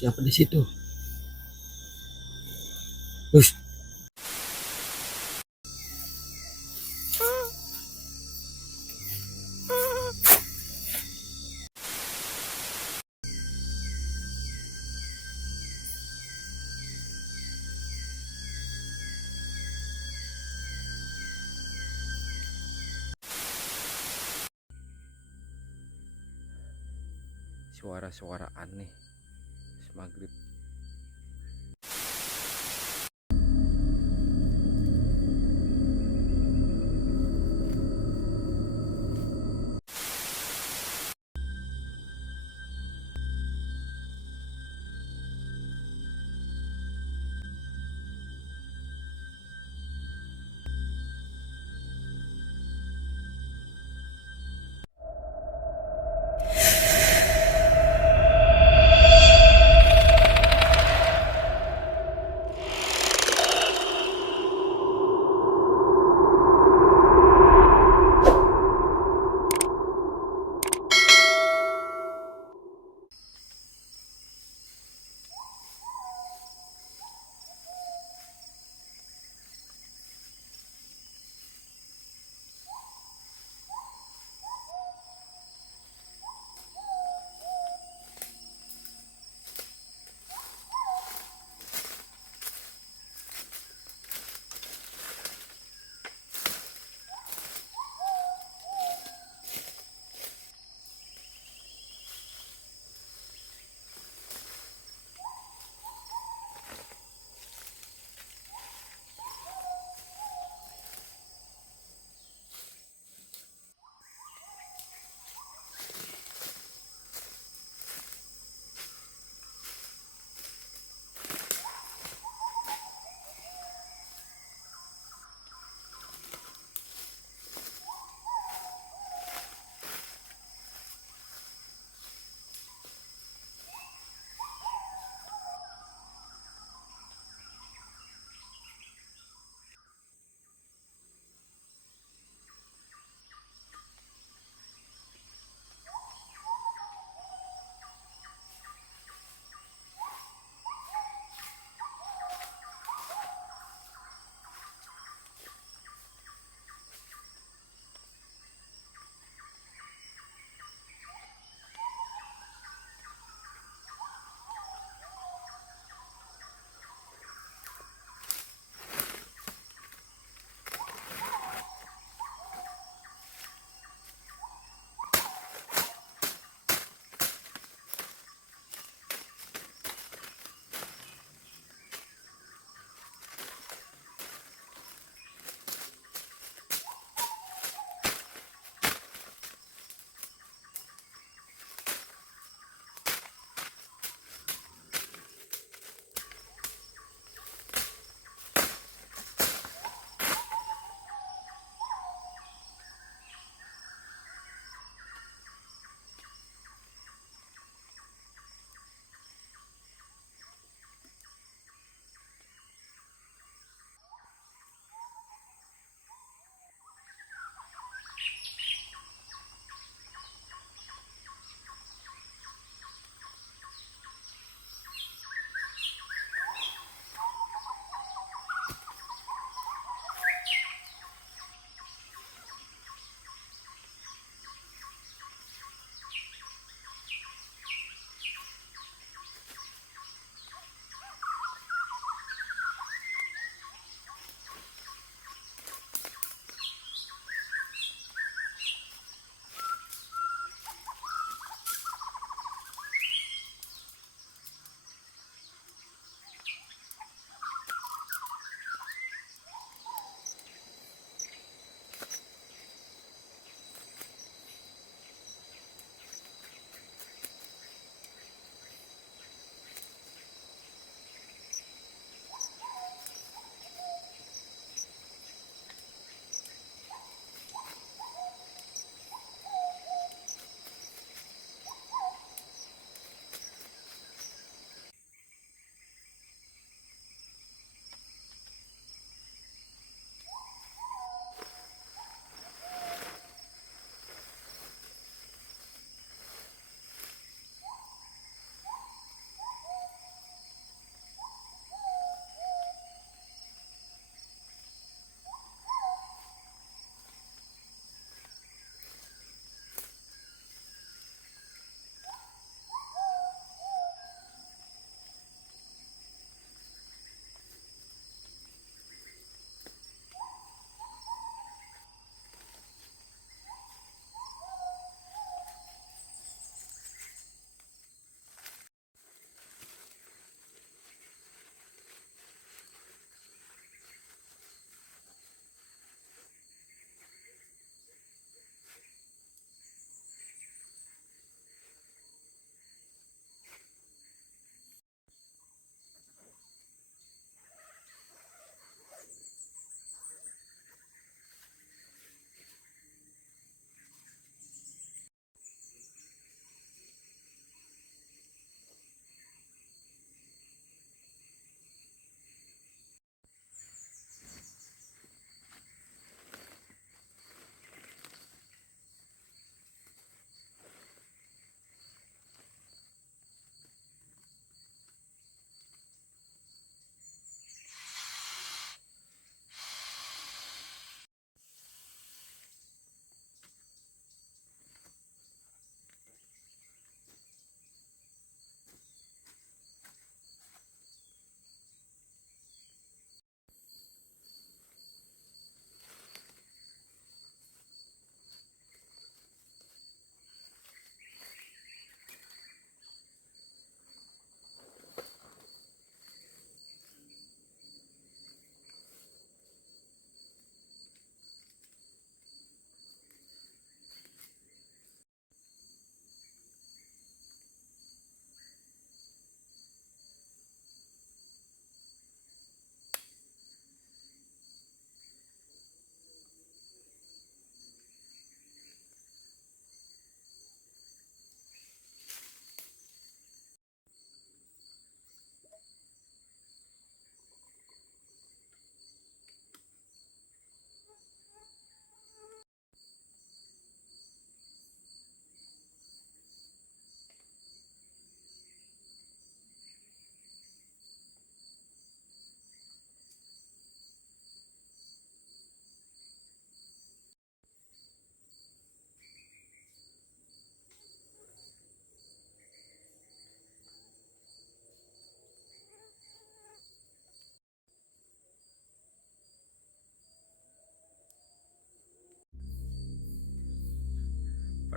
Siapa di situ? Us, Suara-suara aneh semaghrib.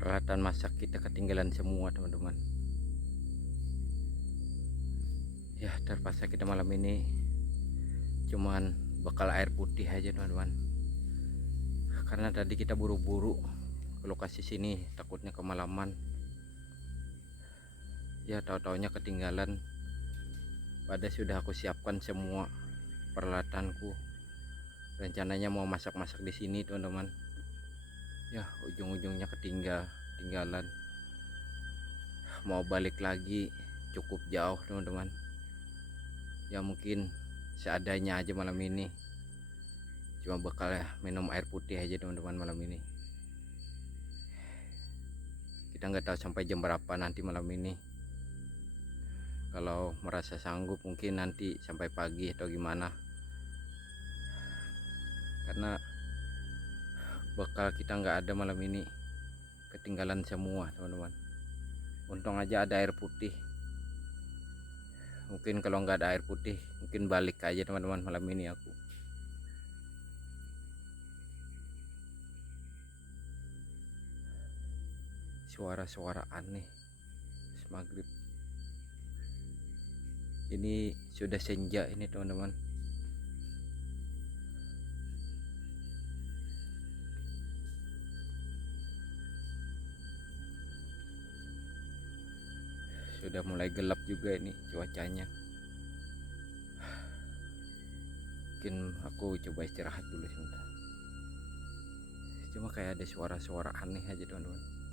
Peralatan masak kita ketinggalan semua teman-teman. Ya terpaksa kita malam ini cuman bekal air putih aja teman-teman, karena tadi kita buru-buru ke lokasi sini takutnya kemalaman. Ya tahu-taunya ketinggalan, padahal sudah aku siapkan semua peralatanku. Rencananya mau masak-masak di sini teman-teman. Ya ujung-ujungnya ketinggalan. Mau balik lagi cukup jauh teman-teman. Ya mungkin seadanya aja malam ini, cuma bakal minum air putih aja teman-teman malam ini. Kita nggak tahu sampai jam berapa nanti malam ini. Kalau merasa sanggup mungkin nanti sampai pagi atau gimana, karena bekal kita nggak ada malam ini, ketinggalan semua teman-teman. Untung aja ada air putih. Mungkin kalau nggak ada air putih mungkin balik aja teman-teman malam ini aku. Suara-suara aneh maghrib. Ini sudah senja ini teman-teman. Sudah mulai gelap juga ini cuacanya. Mungkin aku coba istirahat dulu sebentar. Cuma kayak ada suara-suara aneh aja teman-teman.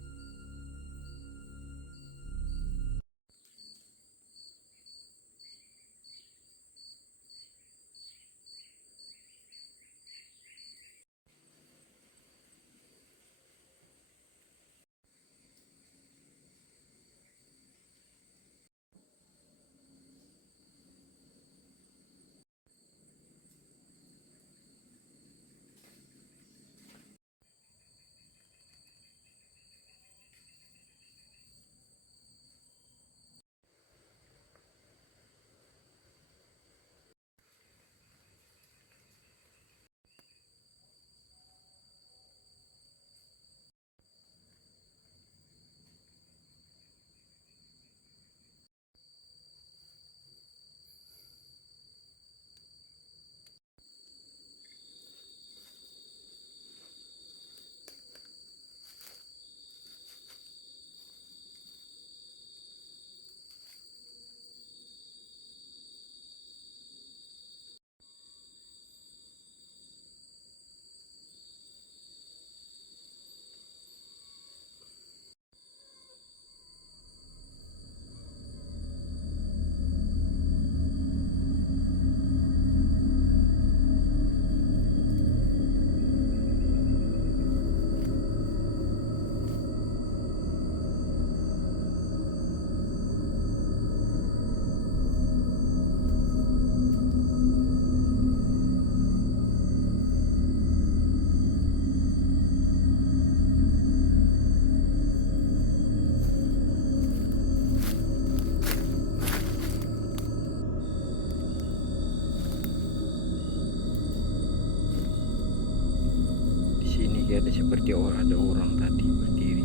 Ada seperti ada orang tadi berdiri,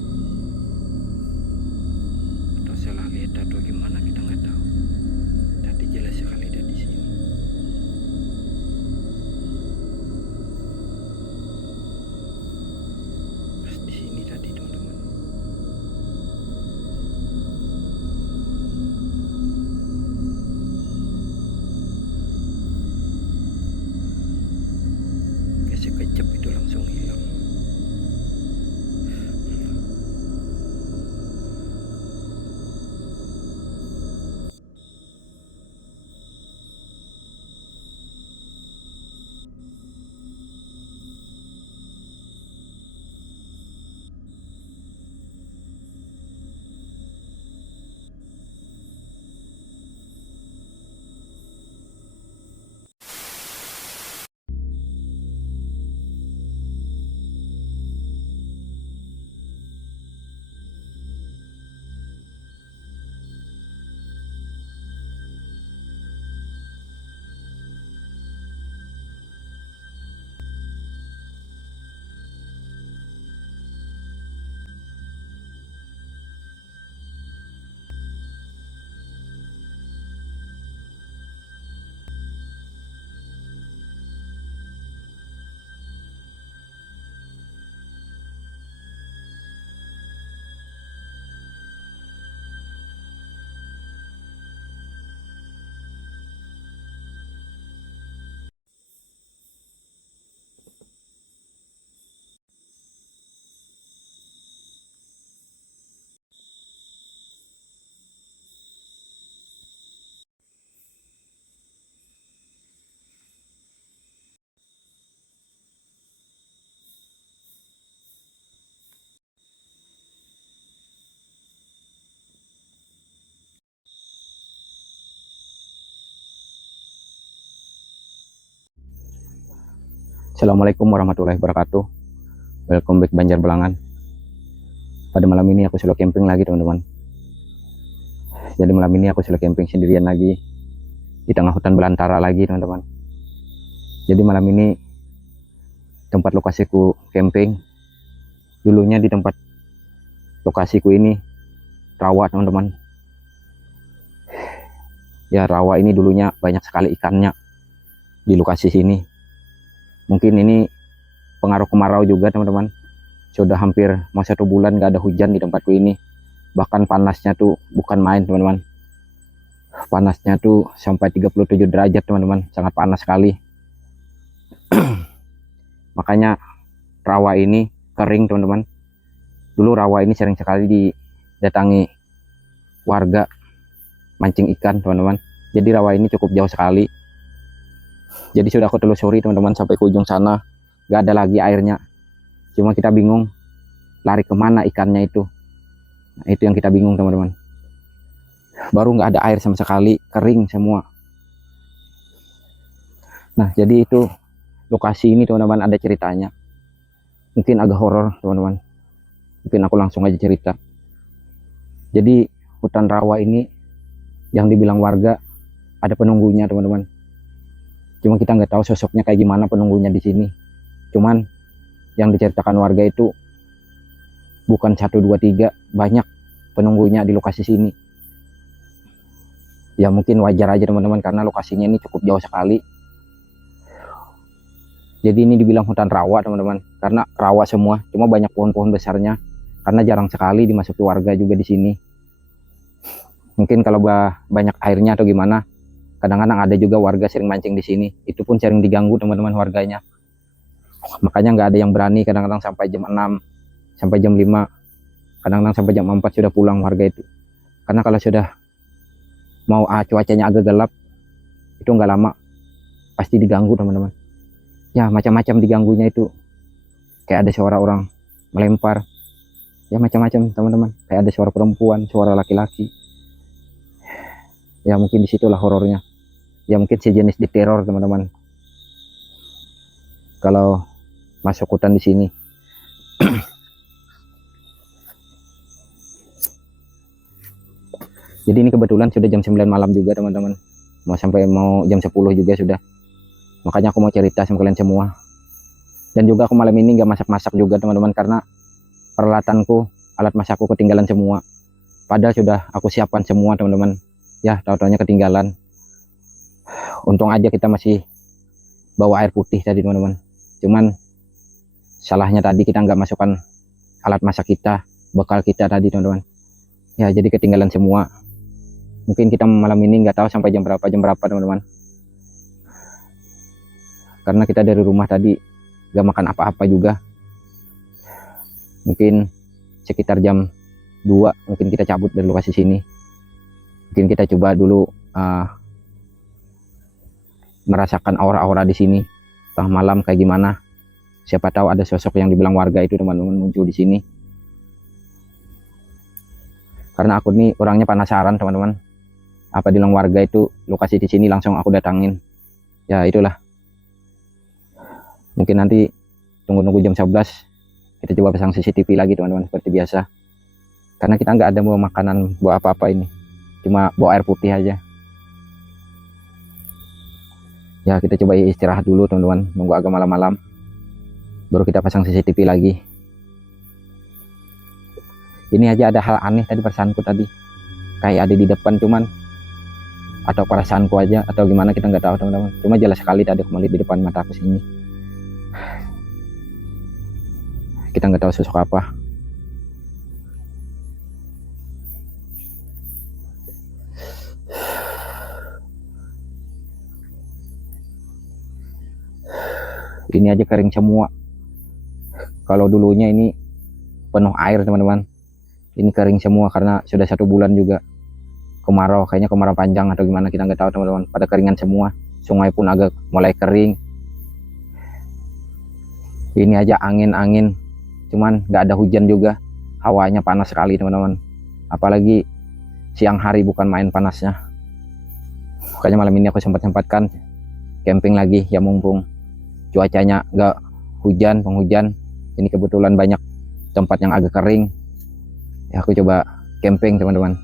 atau salah lihat atau gimana kita nggak tahu. Tadi jelas sekali ada di sini. Pas di sini tadi teman-teman. Kayak sekejap itu langsung hilang. Assalamualaikum warahmatullahi wabarakatuh. Welcome back Banjar Belangan. Pada malam ini aku solo camping lagi teman-teman. Jadi malam ini aku solo camping sendirian lagi di tengah hutan belantara lagi teman-teman. Jadi malam ini tempat lokasiku camping, dulunya di tempat lokasiku ini rawa teman-teman. Ya rawa ini dulunya banyak sekali ikannya di lokasi sini. Mungkin ini pengaruh kemarau juga teman-teman. Sudah hampir mau 1 bulan gak ada hujan di tempatku ini. Bahkan panasnya tuh bukan main teman-teman. Panasnya tuh sampai 37 derajat teman-teman. Sangat panas sekali. Makanya rawa ini kering teman-teman. Dulu rawa ini sering sekali didatangi warga mancing ikan teman-teman. Jadi rawa ini cukup jauh sekali. Jadi sudah aku telusuri teman-teman sampai ke ujung sana, gak ada lagi airnya. Cuma kita bingung lari kemana ikannya itu. Nah, itu yang kita bingung teman-teman. Baru gak ada air sama sekali, kering semua. Nah jadi itu lokasi ini teman-teman ada ceritanya. Mungkin agak horor teman-teman. Mungkin aku langsung aja cerita. Jadi hutan rawa ini yang dibilang warga ada penunggunya teman-teman. Cuma kita nggak tahu sosoknya kayak gimana penunggunya di sini. Cuman yang diceritakan warga itu bukan 1, 2, 3, banyak penunggunya di lokasi sini. Ya mungkin wajar aja teman-teman karena lokasinya ini cukup jauh sekali. Jadi ini dibilang hutan rawa teman-teman karena rawa semua, cuma banyak pohon-pohon besarnya karena jarang sekali dimasuki warga juga di sini. Mungkin kalau banyak airnya atau gimana, kadang-kadang ada juga warga sering mancing di sini. Itu pun sering diganggu teman-teman warganya. Makanya nggak ada yang berani kadang-kadang sampai jam 6, sampai jam 5. Kadang-kadang sampai jam 4 sudah pulang warga itu. Karena kalau sudah mau cuacanya agak gelap, itu nggak lama pasti diganggu teman-teman. Ya macam-macam diganggunya itu. Kayak ada suara orang melempar. Ya macam-macam teman-teman. Kayak ada suara perempuan, suara laki-laki. Ya mungkin disitulah horornya. Ya mungkin sejenis diteror teman-teman kalau masuk hutan di sini. Jadi ini kebetulan sudah jam 9 malam juga teman-teman, mau jam 10 juga sudah. Makanya aku mau cerita sama kalian semua. Dan juga aku malam ini nggak masak-masak juga teman-teman karena peralatanku, alat masakku ketinggalan semua. Padahal sudah aku siapkan semua teman-teman. Ya tahu-taunya ketinggalan. Untung aja kita masih bawa air putih tadi teman-teman. Cuman salahnya tadi kita nggak masukkan alat masak kita, bekal kita tadi teman-teman. Ya jadi ketinggalan semua. Mungkin kita malam ini nggak tahu sampai jam berapa teman-teman. Karena kita dari rumah tadi nggak makan apa-apa juga. Mungkin sekitar jam 2 mungkin kita cabut dari lokasi sini. Mungkin kita coba dulu merasakan aura-aura di sini tengah malam kayak gimana. Siapa tahu ada sosok yang dibilang warga itu teman-teman muncul di sini. Karena aku nih orangnya penasaran teman-teman. Apa bilang warga itu lokasi di sini langsung aku datangin. Ya itulah. Mungkin nanti tunggu-tunggu jam 11 kita coba pasang CCTV lagi teman-teman seperti biasa. Karena kita nggak ada bawa makanan, bawa apa-apa ini. Cuma bawa air putih aja. Ya kita coba istirahat dulu teman-teman, nunggu agak malam-malam baru kita pasang CCTV lagi. Ini aja ada hal aneh tadi perasaanku tadi, kayak ada di depan cuman, atau perasaanku aja atau gimana kita nggak tahu teman-teman. Cuma jelas sekali tadi aku melihat di depan mataku sini. Kita nggak tahu sosok apa. Ini aja kering semua. Kalau dulunya ini penuh air teman-teman, ini kering semua karena sudah 1 bulan juga kemarau. Kayaknya kemarau panjang atau gimana kita nggak tahu teman-teman. Pada keringan semua, sungai pun agak mulai kering. Ini aja angin, cuman nggak ada hujan juga. Hawanya panas sekali teman-teman, apalagi siang hari bukan main panasnya. Makanya malam ini aku sempat-sempatkan camping lagi ya mumpung cuacanya nggak hujan, penghujan. Ini kebetulan banyak tempat yang agak kering. Ya, aku coba camping teman-teman.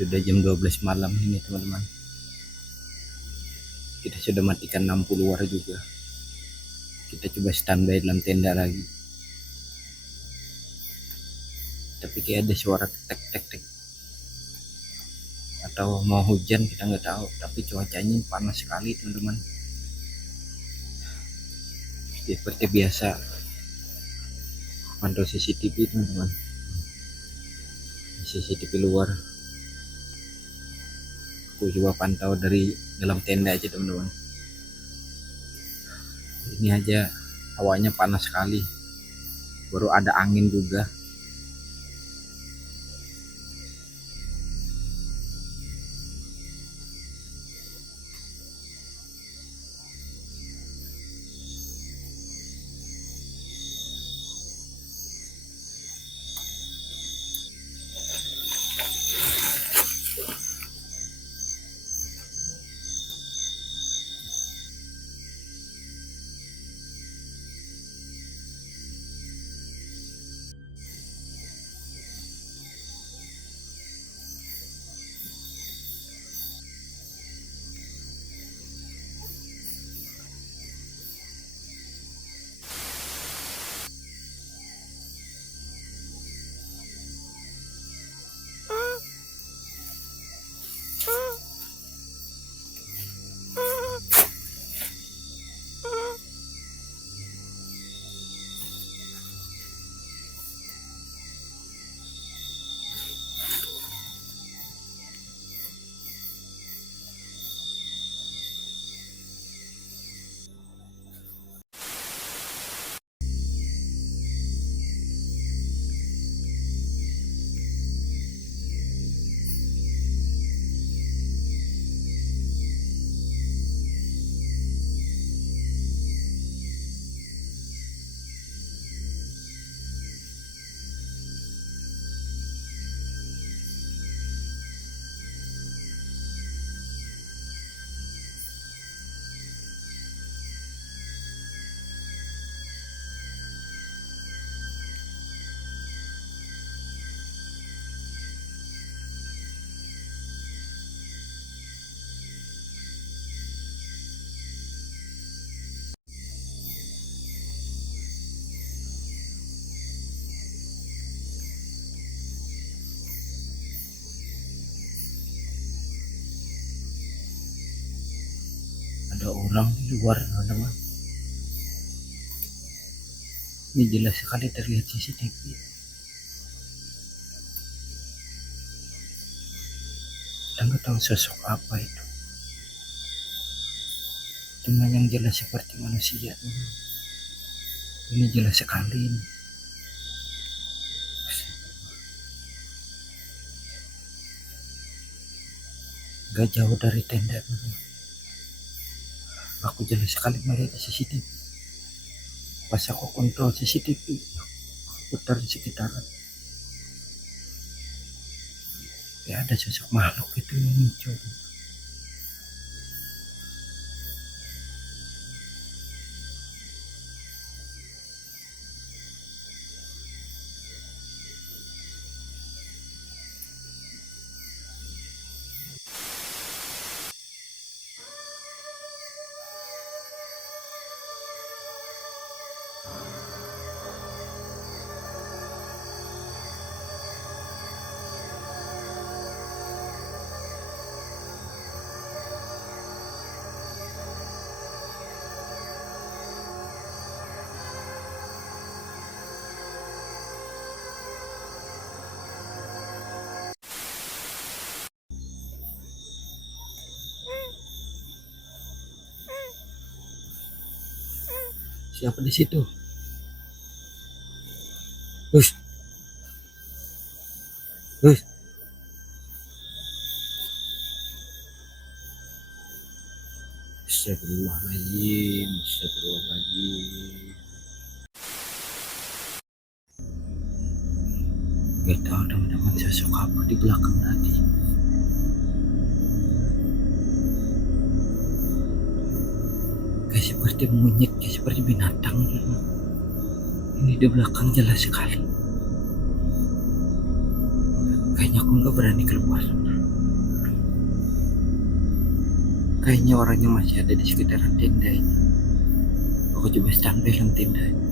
Sudah jam 12 malam ini teman-teman. Kita sudah matikan lampu luar juga. Kita coba standby dalam tenda lagi. Tapi kayak ada suara tek tek tek. Atau mau hujan kita nggak tahu. Tapi cuacanya panas sekali teman-teman. Seperti biasa pantau CCTV teman-teman. CCTV luar. Aku coba pantau dari dalam tenda aja teman-teman. Ini aja hawanya panas sekali. Baru ada angin juga. orang di luar, teman-teman. Ini jelas sekali terlihat CCTV. Kita nggak tahu sosok apa itu. Cuma yang jelas seperti manusia. Ini jelas sekali ini. Gak jauh dari tenda. Aku jelas sekali melihat CCTV. Pas aku kontrol CCTV, aku putar di sekitaran. Ya ada sosok makhluk itu yang muncul. Siapa di situ? Hus, hus. Astagfirullahaladzim, astagfirullahaladzim. Gak tahu teman-teman sosok apa di belakang tadi. Kayak seperti monyet, kayak seperti binatang. Ini di belakang jelas sekali. Kayaknya aku nggak berani keluar. Kayaknya orangnya masih ada di sekitaran tenda ini. Aku coba standby dalam tenda ini.